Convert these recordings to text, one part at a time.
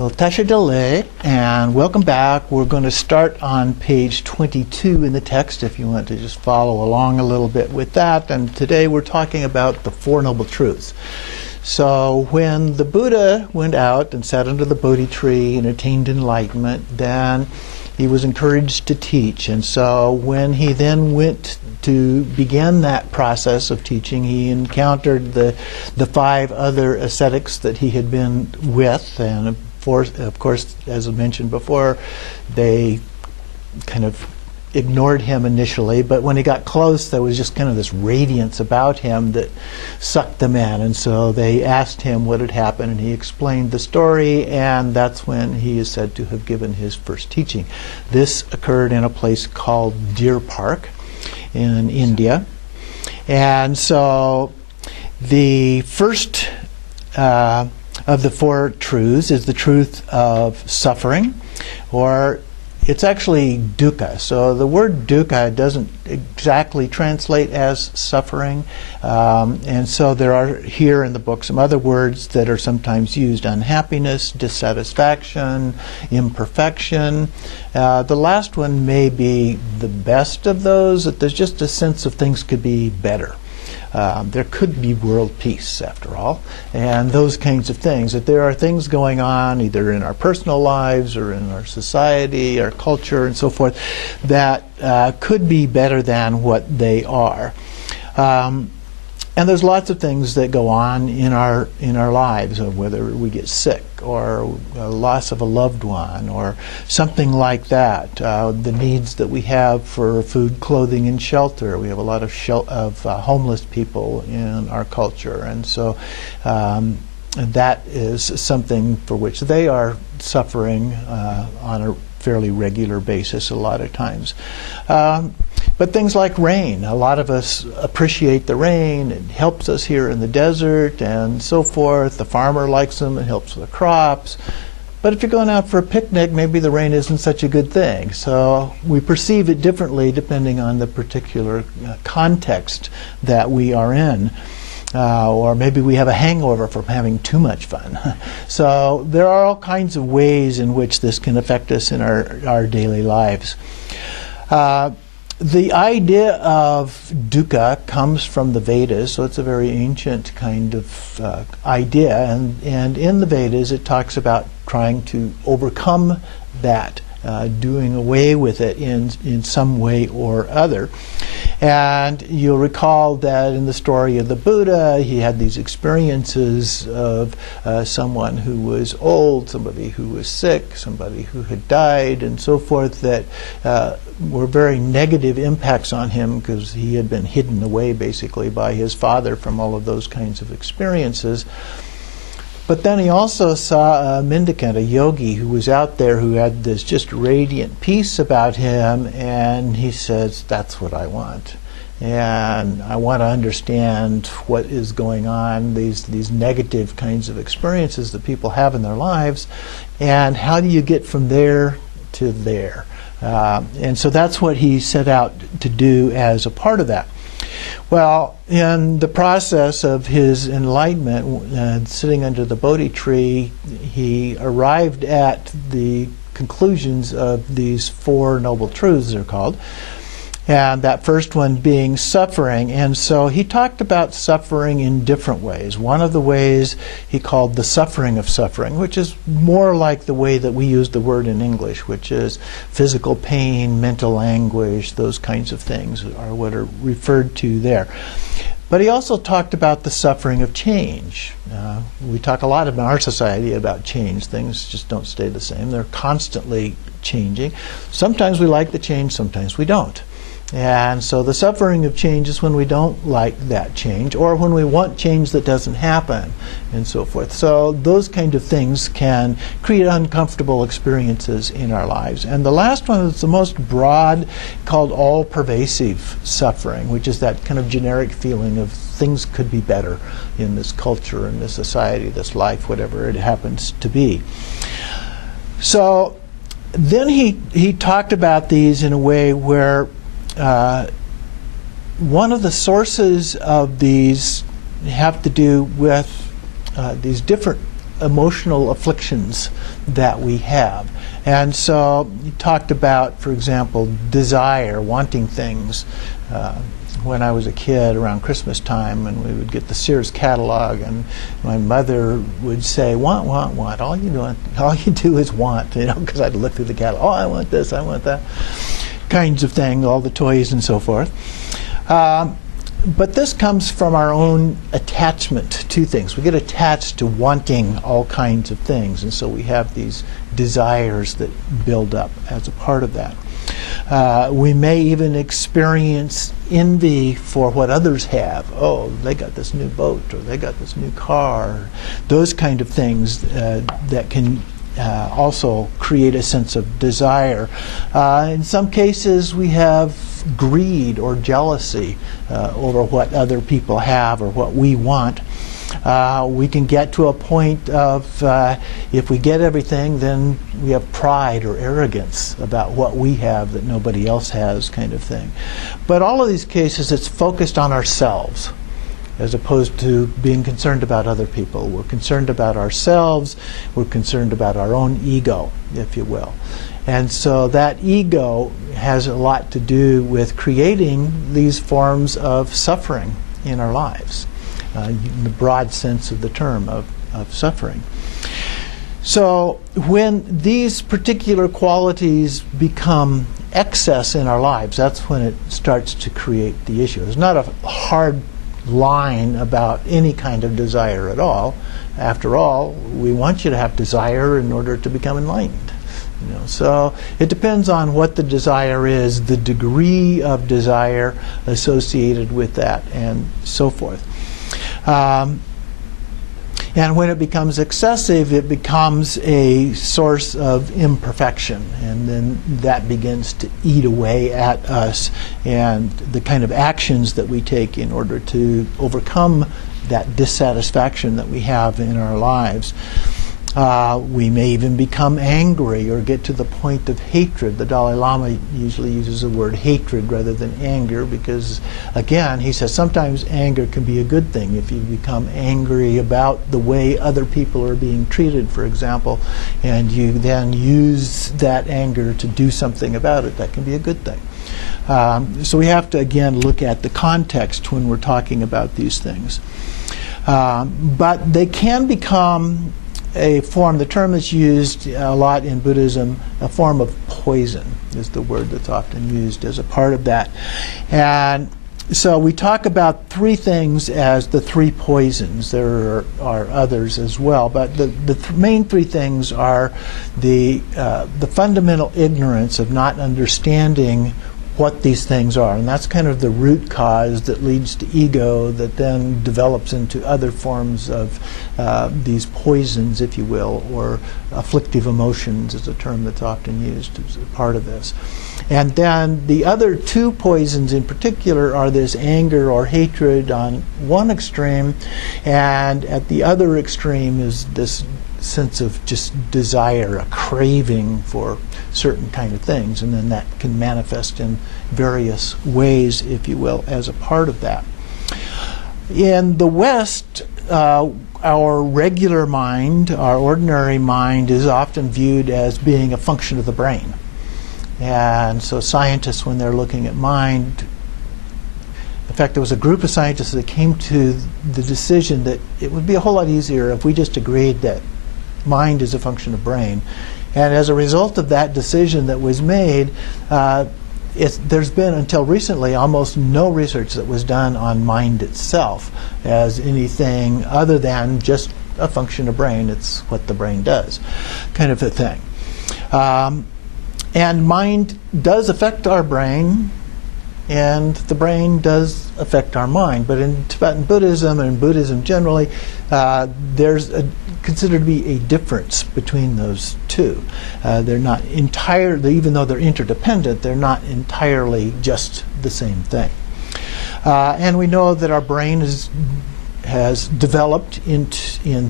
Well, Tasha Delay, and welcome back. We're going to start on page 22 in the text if you want to just follow along a little bit with that. And today we're talking about the Four Noble Truths. So when the Buddha went out and sat under the Bodhi tree and attained enlightenment, then he was encouraged to teach. And so when he then went to begin that process of teaching, he encountered the five other ascetics that he had been with. And of course, as I mentioned before, they kind of ignored him initially, but when he got close, there was just kind of this radiance about him that sucked them in. And so they asked him what had happened, and he explained the story, and that's when he is said to have given his first teaching. This occurred in a place called Deer Park in India. And so the first of the four truths is the truth of suffering, or it's actually dukkha. So the word dukkha doesn't exactly translate as suffering. And so there are here in the book some other words that are sometimes used: unhappiness, dissatisfaction, imperfection. The last one may be the best of those, that there's just a sense of things could be better. There could be world peace, after all, and those kinds of things. That there are things going on, either in our personal lives or in our society, our culture, and so forth, that could be better than what they are. And there's lots of things that go on in our lives, whether we get sick or a loss of a loved one or something like that. The needs that we have for food, clothing, and shelter. We have a lot of homeless people in our culture, and so that is something for which they are suffering on a fairly regular basis a lot of times. But things like rain, a lot of us appreciate the rain. It helps us here in the desert and so forth. The farmer likes them. It helps with the crops. But if you're going out for a picnic, maybe the rain isn't such a good thing. So we perceive it differently depending on the particular context that we are in. Or maybe we have a hangover from having too much fun. So there are all kinds of ways in which this can affect us in our daily lives. The idea of dukkha comes from the Vedas, so it's a very ancient kind of idea. And in the Vedas it talks about trying to overcome that, doing away with it in some way or other. And you'll recall that in the story of the Buddha, he had these experiences of someone who was old, somebody who was sick, somebody who had died, and so forth, that were very negative impacts on him because he had been hidden away basically by his father from all of those kinds of experiences. But then he also saw a mendicant, a yogi, who was out there who had this just radiant peace about him, and he says, that's what I want. And I want to understand what is going on, these negative kinds of experiences that people have in their lives, and how do you get from there to there? And so that's what he set out to do as a part of that. Well, in the process of his enlightenment, sitting under the Bodhi tree, he arrived at the conclusions of these Four Noble Truths, they're called. And that first one being suffering. And so he talked about suffering in different ways. One of the ways he called the suffering of suffering, which is more like the way that we use the word in English, which is physical pain, mental anguish, those kinds of things are what are referred to there. But he also talked about the suffering of change. We talk a lot in our society about change. Things just don't stay the same. They're constantly changing. Sometimes we like the change, sometimes we don't. And so the suffering of change is when we don't like that change, or when we want change that doesn't happen, and so forth. So those kind of things can create uncomfortable experiences in our lives. And the last one is the most broad, called all-pervasive suffering, which is that kind of generic feeling of things could be better in this culture, in this society, this life, whatever it happens to be. So then he talked about these in a way where one of the sources of these have to do with these different emotional afflictions that we have. And so you talked about, for example, desire, wanting things. When I was a kid around Christmas time, and we would get the Sears catalog, and my mother would say, want, want, want. All you do is want, because I'd look through the catalog. Oh, I want this, I want that. Kinds of things, all the toys and so forth. But this comes from our own attachment to things. We get attached to wanting all kinds of things, and so we have these desires that build up as a part of that. We may even experience envy for what others have. Oh, they got this new boat, or they got this new car. Those kind of things that can also create a sense of desire. In some cases, we have greed or jealousy over what other people have or what we want. We can get to a point of if we get everything, then we have pride or arrogance about what we have that nobody else has, kind of thing. But all of these cases, it's focused on ourselves as opposed to being concerned about other people. We're concerned about ourselves. We're concerned about our own ego, if you will. And so that ego has a lot to do with creating these forms of suffering in our lives, in the broad sense of the term of suffering. So when these particular qualities become excess in our lives, that's when it starts to create the issue. There's not a hard line about any kind of desire at all. After all, we want you to have desire in order to become enlightened. So it depends on what the desire is, the degree of desire associated with that, and so forth. And when it becomes excessive, it becomes a source of imperfection, and then that begins to eat away at us and the kind of actions that we take in order to overcome that dissatisfaction that we have in our lives. We may even become angry or get to the point of hatred. The Dalai Lama usually uses the word hatred rather than anger because, again, he says sometimes anger can be a good thing. If you become angry about the way other people are being treated, for example, and you then use that anger to do something about it, that can be a good thing. So we have to, again, look at the context when we're talking about these things. But they can become a form, the term is used a lot in Buddhism, a form of poison is the word that's often used as a part of that. And so we talk about three things as the three poisons. There are others as well, but the main three things are the fundamental ignorance of not understanding what these things are, and that's kind of the root cause that leads to ego that then develops into other forms of these poisons, if you will, or afflictive emotions is a term that's often used as a part of this. And then the other two poisons in particular are this anger or hatred on one extreme, and at the other extreme is this sense of just desire, a craving for certain kind of things, and then that can manifest in various ways, if you will, as a part of that. In the West, our regular mind, our ordinary mind, is often viewed as being a function of the brain. And so scientists, when they're looking at mind, in fact, there was a group of scientists that came to the decision that it would be a whole lot easier if we just agreed that mind is a function of brain. And as a result of that decision that was made, there's been, until recently, almost no research that was done on mind itself as anything other than just a function of brain. It's what the brain does, kind of a thing. And mind does affect our brain, and the brain does affect our mind. But in Tibetan Buddhism and in Buddhism generally, there's considered to be a difference between those two. They're not entirely, even though they're interdependent, they're not entirely just the same thing. And we know that our brain has developed in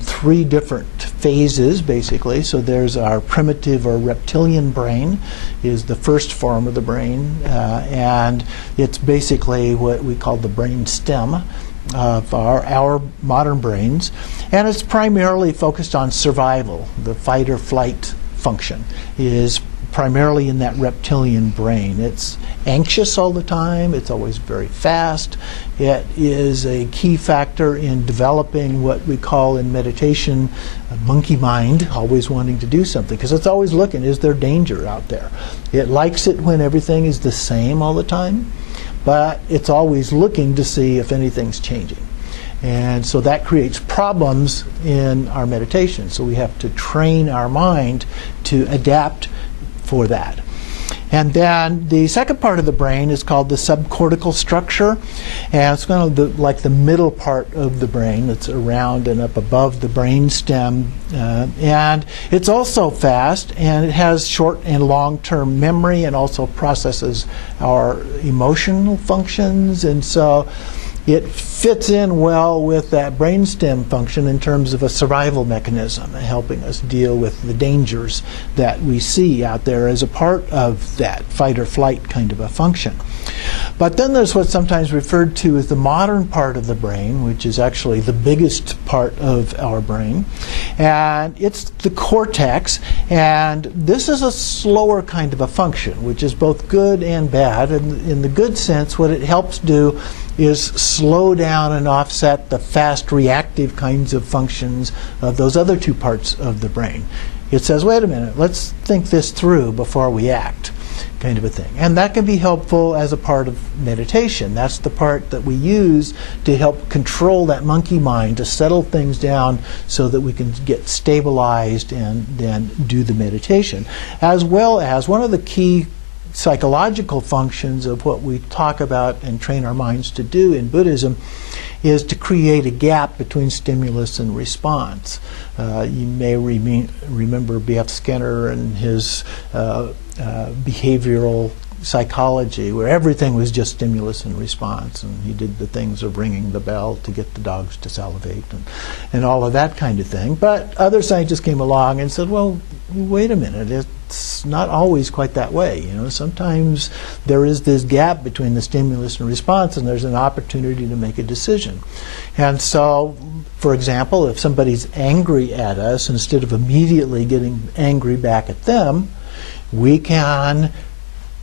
three different phases, basically. So there's our primitive or reptilian brain is the first form of the brain, and it's basically what we call the brain stem. of our modern brains, and it's primarily focused on survival. The fight or flight function is primarily in that reptilian brain. It's anxious all the time. It's always very fast. It is a key factor in developing what we call in meditation a monkey mind, always wanting to do something, because it's always looking, is there danger out there? It likes it when everything is the same all the time, but it's always looking to see if anything's changing. And so that creates problems in our meditation. So we have to train our mind to adapt for that. And then the second part of the brain is called the subcortical structure, and it's kind of like the middle part of the brain that's around and up above the brain stem, and it's also fast, and it has short and long-term memory, and also processes our emotional functions, and so it fits in well with that brainstem function in terms of a survival mechanism, helping us deal with the dangers that we see out there as a part of that fight or flight kind of a function. But then there's what's sometimes referred to as the modern part of the brain, which is actually the biggest part of our brain. And it's the cortex, and this is a slower kind of a function, which is both good and bad. And in the good sense, what it helps do is slow down and offset the fast reactive kinds of functions of those other two parts of the brain. It says, wait a minute, let's think this through before we act, kind of a thing. And that can be helpful as a part of meditation. That's the part that we use to help control that monkey mind, to settle things down so that we can get stabilized and then do the meditation. As well as one of the key psychological functions of what we talk about and train our minds to do in Buddhism is to create a gap between stimulus and response. You may remember B.F. Skinner and his behavioral psychology, where everything was just stimulus and response, and he did the things of ringing the bell to get the dogs to salivate and all of that kind of thing. But other scientists came along and said, well, wait a minute, it's not always quite that way. You know, sometimes there is this gap between the stimulus and response, and there's an opportunity to make a decision. And so, for example, if somebody's angry at us, instead of immediately getting angry back at them, we can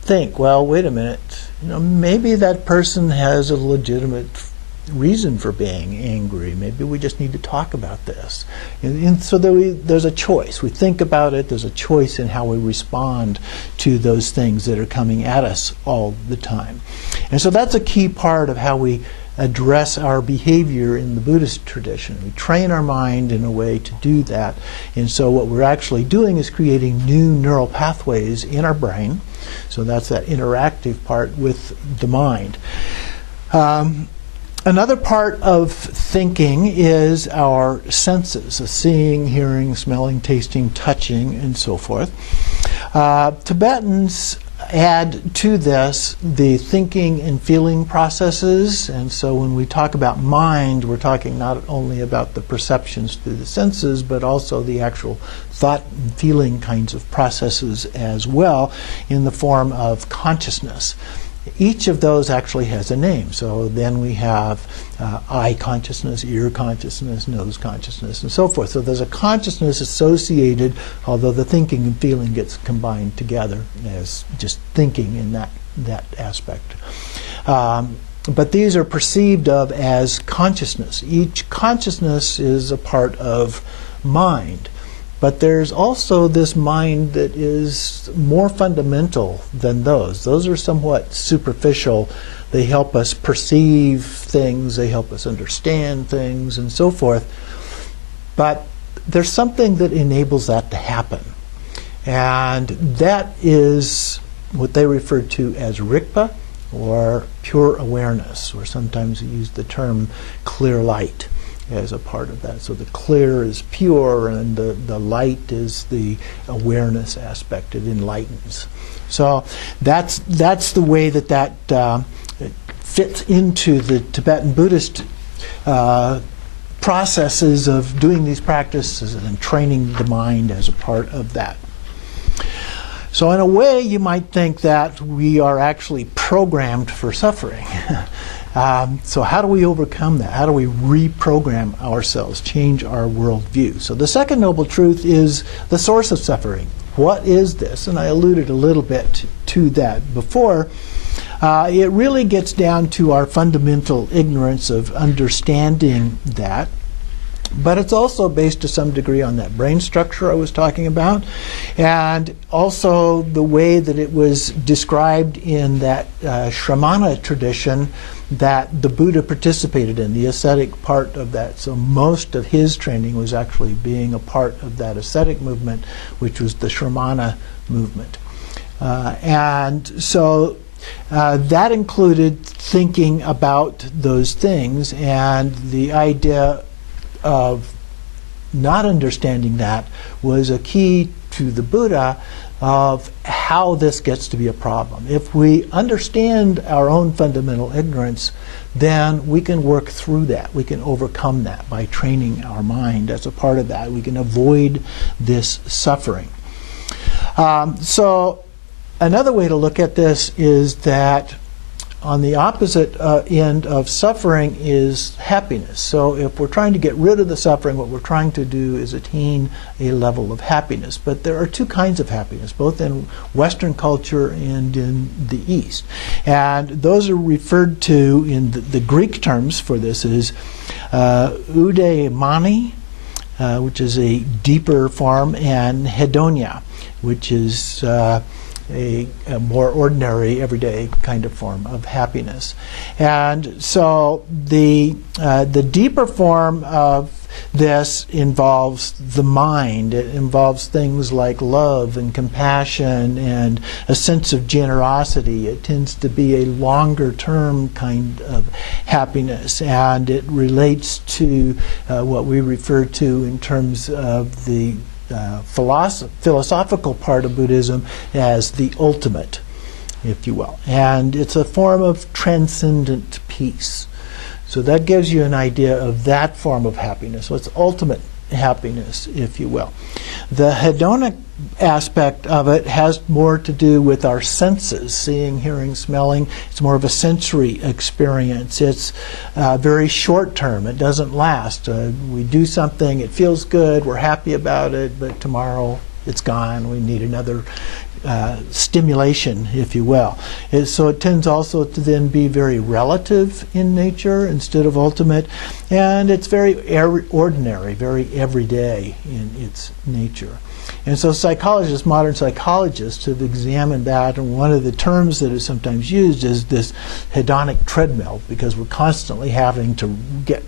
think, well, wait a minute, you know, maybe that person has a legitimate reason for being angry. Maybe we just need to talk about this. And so there's a choice. We think about it. There's a choice in how we respond to those things that are coming at us all the time. And so that's a key part of how we address our behavior in the Buddhist tradition. We train our mind in a way to do that. And so what we're actually doing is creating new neural pathways in our brain. So that's that interactive part with the mind. Another part of thinking is our senses, seeing, hearing, smelling, tasting, touching, and so forth. Tibetans add to this the thinking and feeling processes, and so when we talk about mind, we're talking not only about the perceptions through the senses, but also the actual thought and feeling kinds of processes as well, in the form of consciousness. Each of those actually has a name. So then we have eye consciousness, ear consciousness, nose consciousness, and so forth. So there's a consciousness associated, although the thinking and feeling gets combined together as just thinking in that aspect. But these are perceived of as consciousness. Each consciousness is a part of mind. But there's also this mind that is more fundamental than those. Those are somewhat superficial. They help us perceive things, they help us understand things, and so forth. But there's something that enables that to happen. And that is what they refer to as Rigpa, or pure awareness, or sometimes we use the term clear light as a part of that. So the clear is pure, and the light is the awareness aspect. It enlightens. So that's the way that fits into the Tibetan Buddhist processes of doing these practices and training the mind as a part of that. So in a way, you might think that we are actually programmed for suffering. So how do we overcome that? How do we reprogram ourselves, change our worldview? So the second noble truth is the source of suffering. What is this? And I alluded a little bit to that before. It really gets down to our fundamental ignorance of understanding that. But it's also based to some degree on that brain structure I was talking about, and also the way that it was described in that Shramana tradition that the Buddha participated in, the ascetic part of that. So most of his training was actually being a part of that ascetic movement, which was the Shramana movement. And so that included thinking about those things, and the idea of not understanding that was a key to the Buddha of how this gets to be a problem. If we understand our own fundamental ignorance, then we can work through that. We can overcome that by training our mind as a part of that. We can avoid this suffering. So another way to look at this is that on the opposite end of suffering is happiness. So if we're trying to get rid of the suffering, what we're trying to do is attain a level of happiness. But there are two kinds of happiness, both in Western culture and in the East. And those are referred to in the Greek terms for this is eudaimoni, which is a deeper form, and hedonia, which is a more ordinary, everyday kind of form of happiness. And so the deeper form of this involves the mind. It involves things like love and compassion and a sense of generosity. It tends to be a longer term kind of happiness, and it relates to what we refer to in terms of the philosophical part of Buddhism as the ultimate, if you will. And it's a form of transcendent peace. So that gives you an idea of that form of happiness. So it's ultimate happiness, if you will. The hedonic aspect of it has more to do with our senses, seeing, hearing, smelling. It's more of a sensory experience. It's very short term. It doesn't last. We do something, it feels good, we're happy about it, but tomorrow it's gone. We need another stimulation, if you will. So it tends also to then be very relative in nature instead of ultimate, and it's very ordinary, very everyday in its nature. And so psychologists, modern psychologists, have examined that, and one of the terms that is sometimes used is this hedonic treadmill, because we're constantly having to get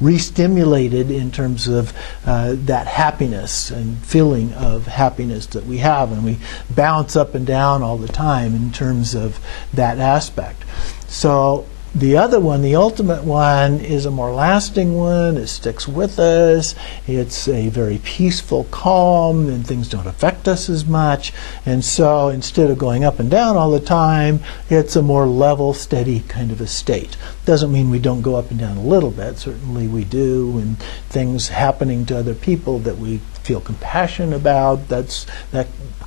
re-stimulated in terms of that happiness and feeling of happiness that we have, and we bounce up and down all the time in terms of that aspect. So the other one, the ultimate one, is a more lasting one. It sticks with us. It's a very peaceful calm, and things don't affect us as much. And so instead of going up and down all the time, it's a more level, steady kind of a state. Doesn't mean we don't go up and down a little bit. Certainly we do, and things happening to other people that we feel compassion about, that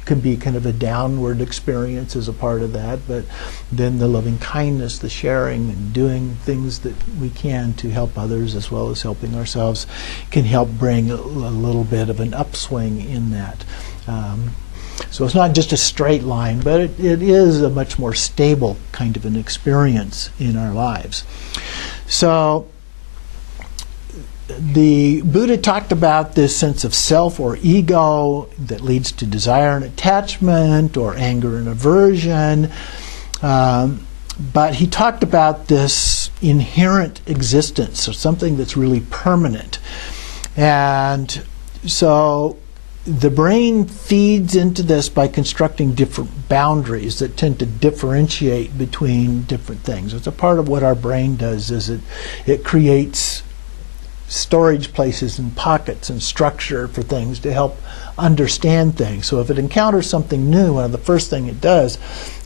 could be kind of a downward experience as a part of that, but then the loving kindness, the sharing, and doing things that we can to help others as well as helping ourselves can help bring a little bit of an upswing in that. So it's not just a straight line, but it is a much more stable kind of an experience in our lives. So the Buddha talked about this sense of self or ego that leads to desire and attachment, or anger and aversion. But he talked about this inherent existence, or something that's really permanent. And so the brain feeds into this by constructing different boundaries that tend to differentiate between different things. It's a part of what our brain does, is it creates storage places and pockets and structure for things to help understand things. So if it encounters something new, one of the first things it does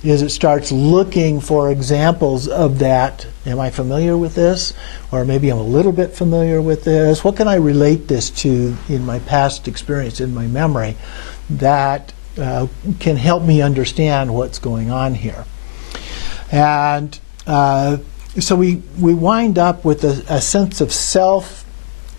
is it starts looking for examples of that. Am I familiar with this? Or maybe I'm a little bit familiar with this. What can I relate this to in my past experience, in my memory, that can help me understand what's going on here? And so we wind up with a sense of self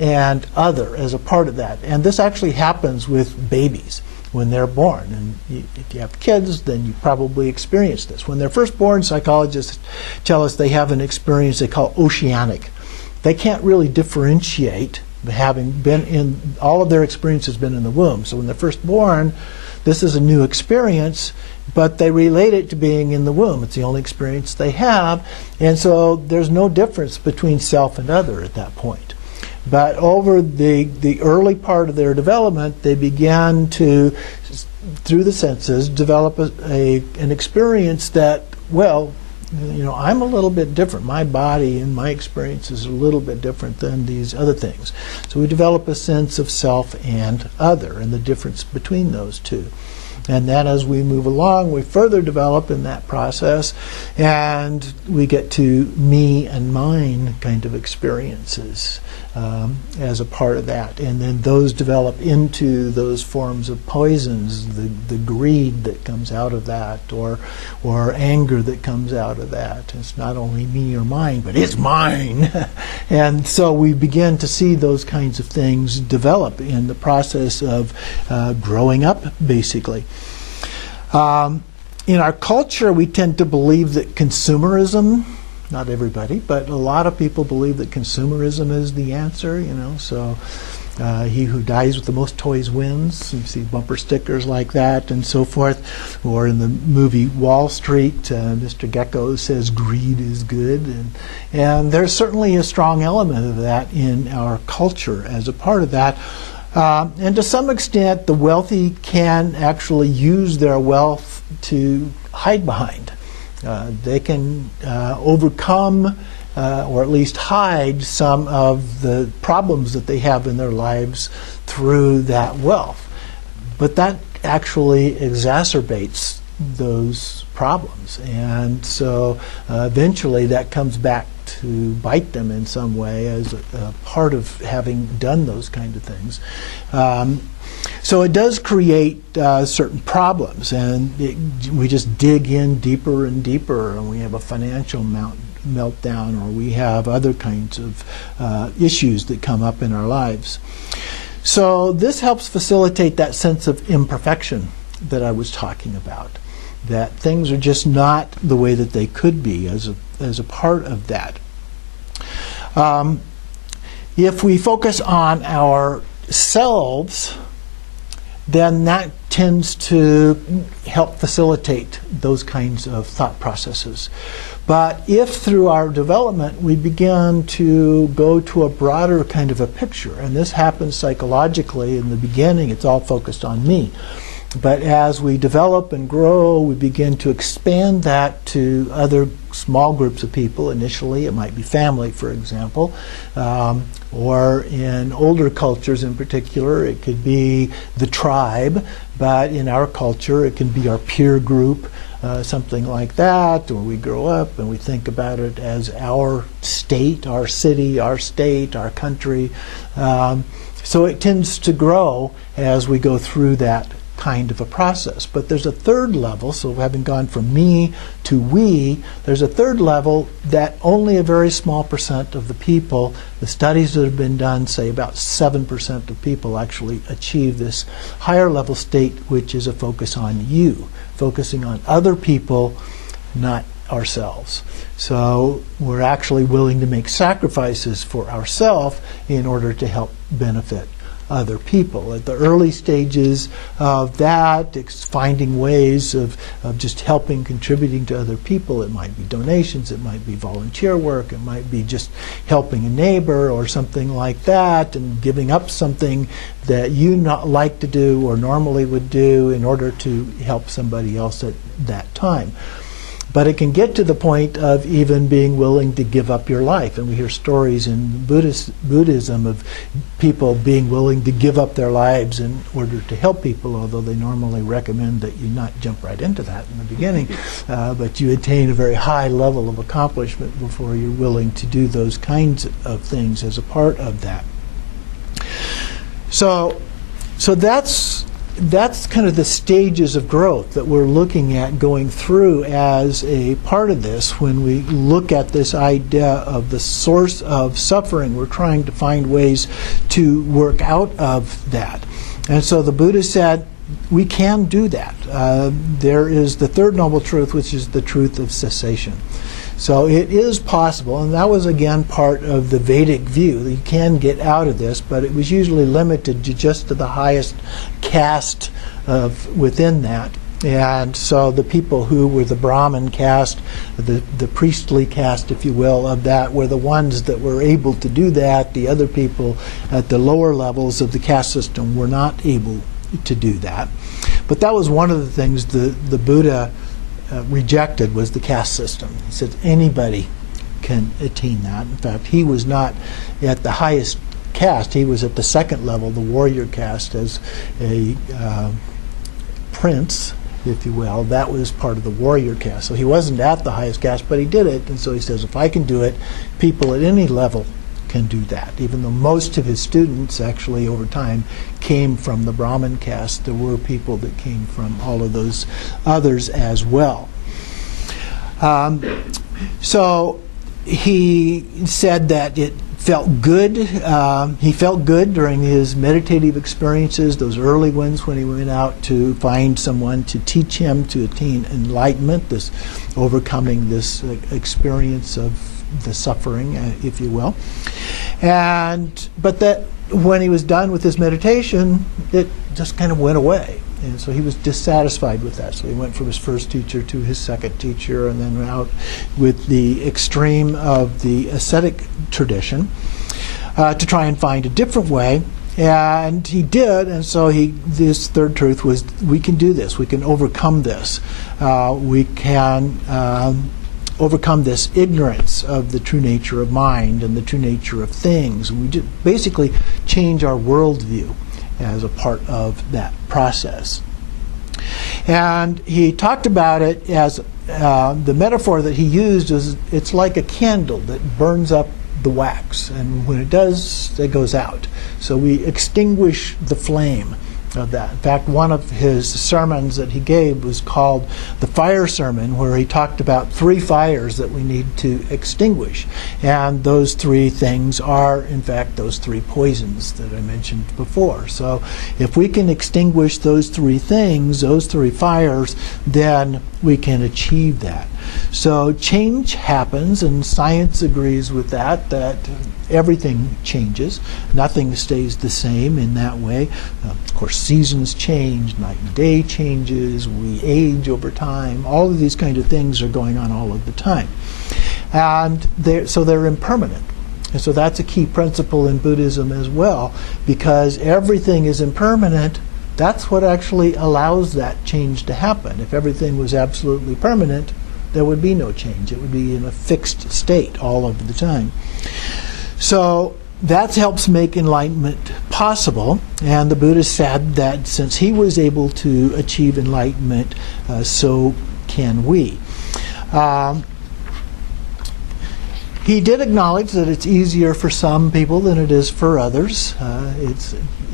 and other as a part of that. And this actually happens with babies when they're born. And if you have kids, then you probably experience this. When they're first born, psychologists tell us they have an experience they call oceanic. They can't really differentiate, having been in, all of their experience has been in the womb. So when they're first born, this is a new experience, but they relate it to being in the womb. It's the only experience they have. And so there's no difference between self and other at that point. But over the early part of their development, they began to, through the senses, develop an experience that, well, you know, I'm a little bit different. My body and my experience is a little bit different than these other things. So we develop a sense of self and other and the difference between those two. And then as we move along, we further develop in that process, and we get to me and mine kind of experiences as a part of that. And then those develop into those forms of poisons, the greed that comes out of that, or anger that comes out of that. It's not only me or mine, but it's mine. And so we begin to see those kinds of things develop in the process of growing up, basically. In our culture, we tend to believe that consumerism, not everybody, but a lot of people believe that consumerism is the answer, you know. So he who dies with the most toys wins. You see bumper stickers like that and so forth. Or in the movie Wall Street, Mr. Gecko says greed is good. And there's certainly a strong element of that in our culture as a part of that. And to some extent, the wealthy can actually use their wealth to hide behind. They can overcome or at least hide some of the problems that they have in their lives through that wealth. But that actually exacerbates those problems. And so eventually that comes back to bite them in some way as a part of having done those kind of things. So it does create certain problems, and we just dig in deeper and deeper, and we have a financial meltdown, or we have other kinds of issues that come up in our lives. So this helps facilitate that sense of imperfection that I was talking about, that things are just not the way that they could be as a part of that. If we focus on ourselves, then that tends to help facilitate those kinds of thought processes. But if through our development we begin to go to a broader kind of a picture, and this happens psychologically in the beginning, it's all focused on me. But as we develop and grow, we begin to expand that to other small groups of people. Initially, it might be family, for example, or in older cultures in particular, it could be the tribe. But in our culture, it can be our peer group, something like that, or we grow up and we think about it as our state, our city, our state, our country. So it tends to grow as we go through that kind of a process. But there's a third level, so having gone from me to we, there's a third level that only a very small percent of the people, the studies that have been done say about 7% of people actually achieve this higher level state, which is a focus on you, focusing on other people, not ourselves. So we're actually willing to make sacrifices for ourselves in order to help benefit other people. At the early stages of that, it's finding ways of just helping, contributing to other people. It might be donations, it might be volunteer work, it might be just helping a neighbor or something like that, and giving up something that you not like to do or normally would do in order to help somebody else at that time. But it can get to the point of even being willing to give up your life. And we hear stories in Buddhism of people being willing to give up their lives in order to help people, although they normally recommend that you not jump right into that in the beginning. But you attain a very high level of accomplishment before you're willing to do those kinds of things as a part of that. So that's that's kind of the stages of growth that we're looking at going through as a part of this. When we look at this idea of the source of suffering, we're trying to find ways to work out of that. And so the Buddha said, we can do that. There is the third noble truth, which is the truth of cessation. So it is possible, and that was again part of the Vedic view, that you can get out of this, but it was usually limited to just to the highest caste within that. And so the people who were the Brahmin caste, the priestly caste, if you will, of that, were the ones that were able to do that. The other people at the lower levels of the caste system were not able to do that. But that was one of the things the Buddha rejected, was the caste system. He said anybody can attain that. In fact, he was not at the highest caste. He was at the second level, the warrior caste, as a prince, if you will. That was part of the warrior caste. So he wasn't at the highest caste, but he did it. And so he says, if I can do it, people at any level can do that. Even though most of his students actually over time came from the Brahmin caste, there were people that came from all of those others as well. So he said that it felt good. He felt good during his meditative experiences, those early ones when he went out to find someone to teach him to attain enlightenment, this overcoming this experience of the suffering, if you will. But that when he was done with his meditation, it just kind of went away. And so he was dissatisfied with that. So he went from his first teacher to his second teacher, and then out with the extreme of the ascetic tradition to try and find a different way. And he did, and so this third truth was, we can do this. We can overcome this. We can overcome this ignorance of the true nature of mind and the true nature of things. We basically change our worldview as a part of that process. And he talked about it as the metaphor that he used is, it's like a candle that burns up the wax, and when it does, it goes out. So we extinguish the flame of that. In fact, one of his sermons that he gave was called the Fire Sermon, where he talked about 3 fires that we need to extinguish. And those 3 things are, in fact, those 3 poisons that I mentioned before. So if we can extinguish those 3 things, those 3 fires, then we can achieve that. So change happens, and science agrees with that everything changes. Nothing stays the same in that way. Of course, seasons change, night and day changes, we age over time. All of these kind of things are going on all of the time. And so they're impermanent. And so that's a key principle in Buddhism as well, because everything is impermanent. That's what actually allows that change to happen. If everything was absolutely permanent, there would be no change. It would be in a fixed state all of the time. So that helps make enlightenment possible. And the Buddha said that since he was able to achieve enlightenment, so can we. He did acknowledge that it's easier for some people than it is for others.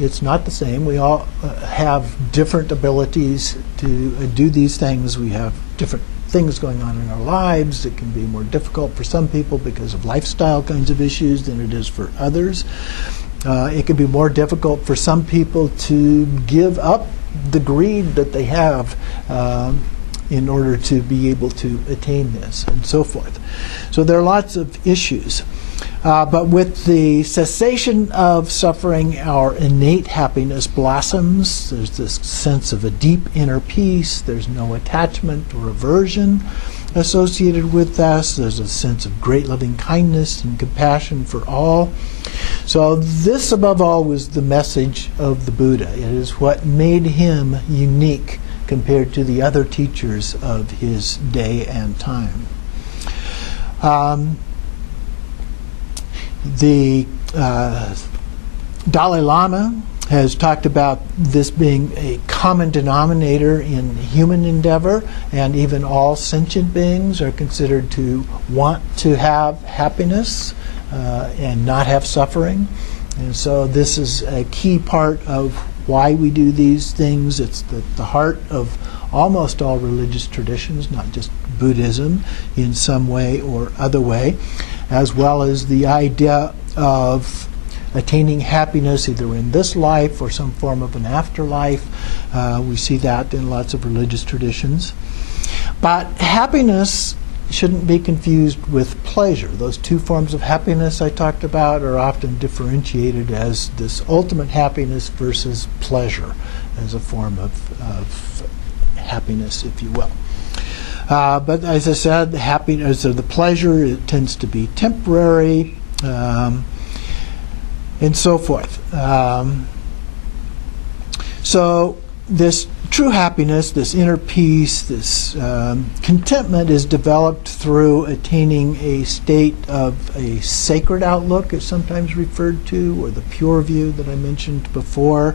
It's not the same. We all have different abilities to do these things. We have different things going on in our lives. It can be more difficult for some people because of lifestyle kinds of issues than it is for others. It can be more difficult for some people to give up the greed that they have in order to be able to attain this, and so forth. So there are lots of issues. But with the cessation of suffering, our innate happiness blossoms. There's this sense of a deep inner peace. There's no attachment or aversion associated with this. There's a sense of great loving kindness and compassion for all. So this, above all, was the message of the Buddha. It is what made him unique compared to the other teachers of his day and time. The Dalai Lama has talked about this being a common denominator in human endeavor, and even all sentient beings are considered to want to have happiness and not have suffering. And so this is a key part of why we do these things. It's the heart of almost all religious traditions, not just Buddhism in some way or other way, as well as the idea of attaining happiness either in this life or some form of an afterlife. We see that in lots of religious traditions. But happiness shouldn't be confused with pleasure. Those two forms of happiness I talked about are often differentiated as this ultimate happiness versus pleasure as a form of happiness, if you will. But as I said, the happiness or the pleasure, it tends to be temporary, and so forth. So this true happiness, this inner peace, this contentment is developed through attaining a state of a sacred outlook, it's sometimes referred to, or the pure view that I mentioned before.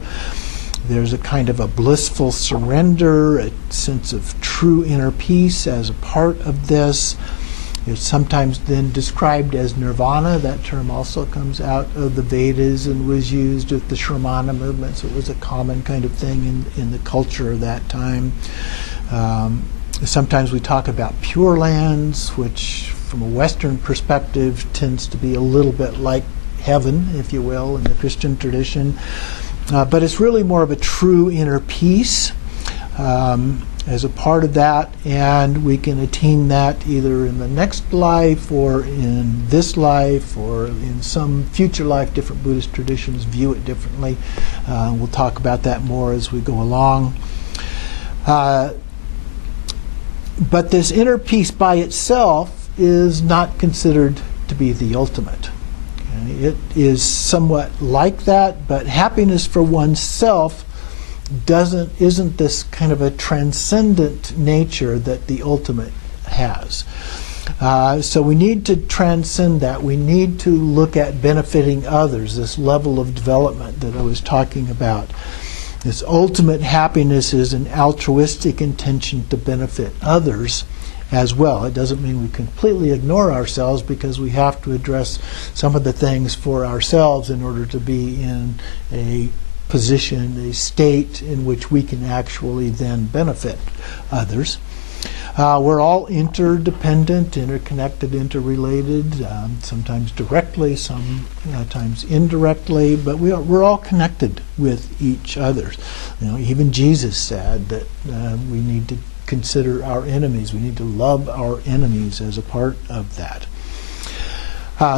There's a kind of a blissful surrender, a sense of true inner peace as a part of this. It's sometimes then described as nirvana. That term also comes out of the Vedas and was used with the Shramana movement, so it was a common kind of thing in the culture of that time. Sometimes we talk about pure lands, which from a Western perspective tends to be a little bit like heaven, if you will, in the Christian tradition. But it's really more of a true inner peace as a part of that, and we can attain that either in the next life or in this life or in some future life. Different Buddhist traditions view it differently. We'll talk about that more as we go along. But this inner peace by itself is not considered to be the ultimate. It is somewhat like that, but happiness for oneself isn't this kind of a transcendent nature that the ultimate has. So we need to transcend that. We need to look at benefiting others, this level of development that I was talking about. This ultimate happiness is an altruistic intention to benefit others as well. It doesn't mean we completely ignore ourselves, because we have to address some of the things for ourselves in order to be in a position, a state in which we can actually then benefit others. We're all interdependent, interconnected, interrelated, sometimes directly, sometimes indirectly, but we're all connected with each other. Even Jesus said that we need to consider our enemies. We need to love our enemies as a part of that.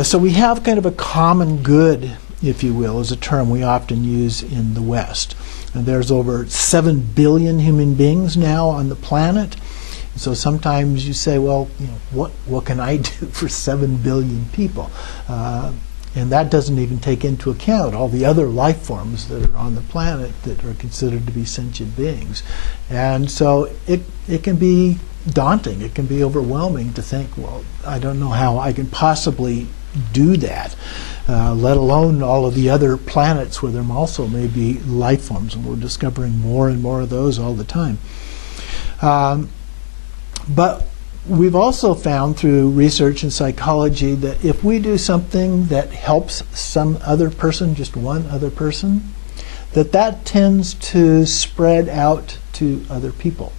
So we have kind of a common good, if you will, is a term we often use in the West. And there's over 7 billion human beings now on the planet. So sometimes you say, well, what can I do for 7 billion people? And that doesn't even take into account all the other life forms that are on the planet that are considered to be sentient beings. And so it can be daunting. It can be overwhelming to think, well, I don't know how I can possibly do that, let alone all of the other planets where there also may be life forms. And we're discovering more and more of those all the time. But we've also found through research in psychology that if we do something that helps some other person, just one other person, that tends to spread out to other people.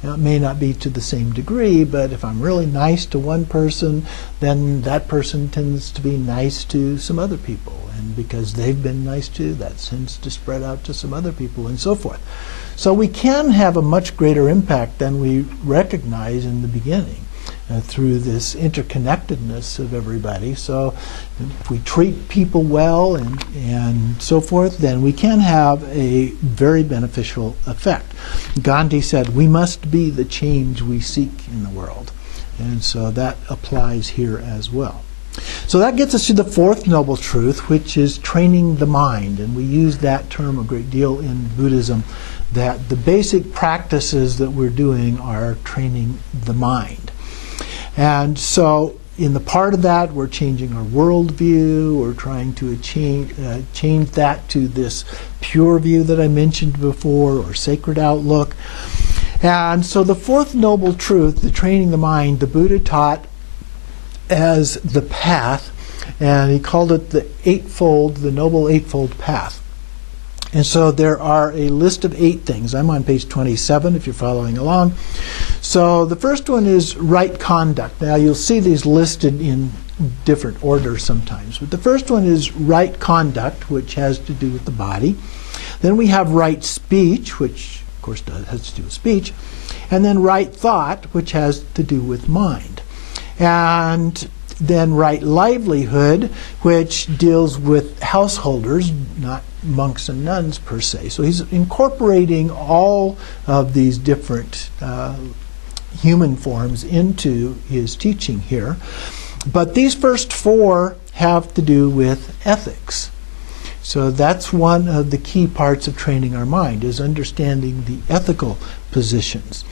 Now, it may not be to the same degree, but if I'm really nice to one person, then that person tends to be nice to some other people. And because they've been nice to, that tends to spread out to some other people, and so forth. So we can have a much greater impact than we recognize in the beginning through this interconnectedness of everybody. So if we treat people well and so forth, then we can have a very beneficial effect. Gandhi said, we must be the change we seek in the world. And so that applies here as well. So that gets us to the fourth noble truth, which is training the mind. And we use that term a great deal in Buddhism, that the basic practices that we're doing are training the mind. And so in the part of that, we're changing our worldview. We're trying to change that to this pure view that I mentioned before, or sacred outlook. And so the fourth noble truth, the training the mind, the Buddha taught as the path, and he called it the Noble Eightfold Path. And so there are a list of 8 things. I'm on page 27 if you're following along. So the first one is right conduct. Now you'll see these listed in different orders sometimes. But the first one is right conduct, which has to do with the body. Then we have right speech, which of course has to do with speech. And then right thought, which has to do with mind. And then right livelihood, which deals with householders, not monks and nuns per se. So he's incorporating all of these different human forms into his teaching here. But these first 4 have to do with ethics. So that's one of the key parts of training our mind, is understanding the ethical positions.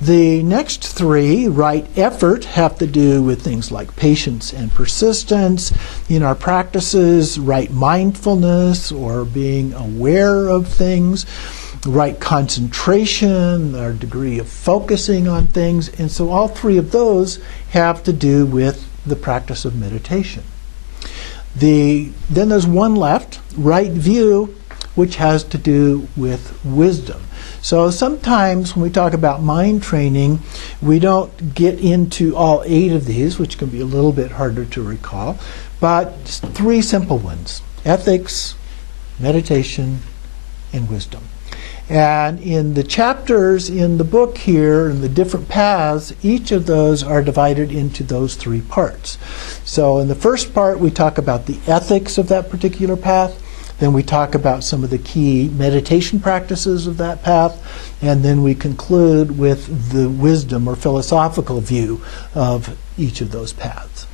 The next 3, right effort, have to do with things like patience and persistence in our practices, right mindfulness, or being aware of things, right concentration, our degree of focusing on things. And so all 3 of those have to do with the practice of meditation. Then there's one left, right view, which has to do with wisdom. So sometimes when we talk about mind training, we don't get into all 8 of these, which can be a little bit harder to recall, but 3 simple ones: ethics, meditation, and wisdom. And in the chapters in the book here, in the different paths, each of those are divided into those 3 parts. So in the first part, we talk about the ethics of that particular path. Then we talk about some of the key meditation practices of that path. And then we conclude with the wisdom or philosophical view of each of those paths.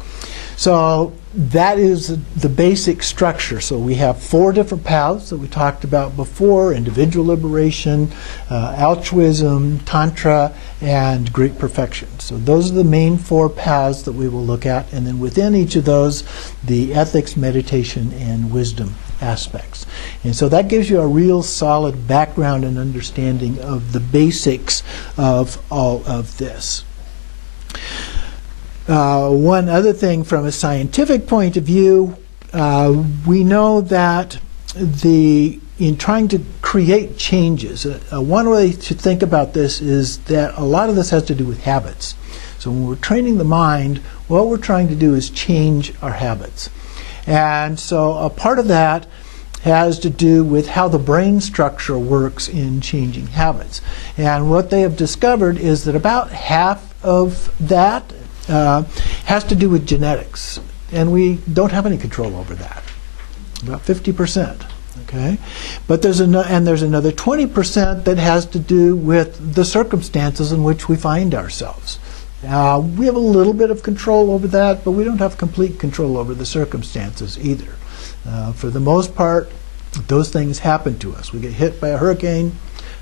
So that is the basic structure. So we have 4 different paths that we talked about before: individual liberation, altruism, tantra, and great perfection. So those are the main 4 paths that we will look at. And then within each of those, the ethics, meditation, and wisdom aspects. And so that gives you a real solid background and understanding of the basics of all of this. One other thing from a scientific point of view, we know that in trying to create changes, one way to think about this is that a lot of this has to do with habits. So when we're training the mind, what we're trying to do is change our habits. And so a part of that has to do with how the brain structure works in changing habits. And what they have discovered is that about half of that has to do with genetics, and we don't have any control over that. About 50%. Okay, but there's another 20% that has to do with the circumstances in which we find ourselves. We have a little bit of control over that, but we don't have complete control over the circumstances either. For the most part, those things happen to us. We get hit by a hurricane.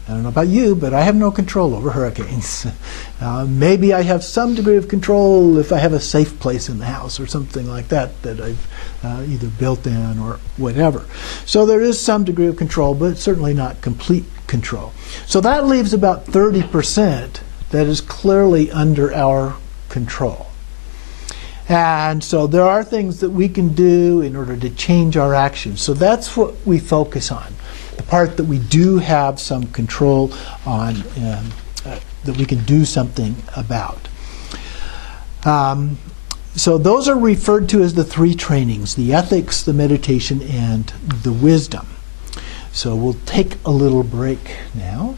I don't know about you, but I have no control over hurricanes. Maybe I have some degree of control if I have a safe place in the house or something like that I've either built in or whatever. So there is some degree of control, but certainly not complete control. So that leaves about 30% that is clearly under our control. And so there are things that we can do in order to change our actions. So that's what we focus on. The part that we do have some control on, that we can do something about. So those are referred to as the 3 trainings: the ethics, the meditation, and the wisdom. So we'll take a little break now.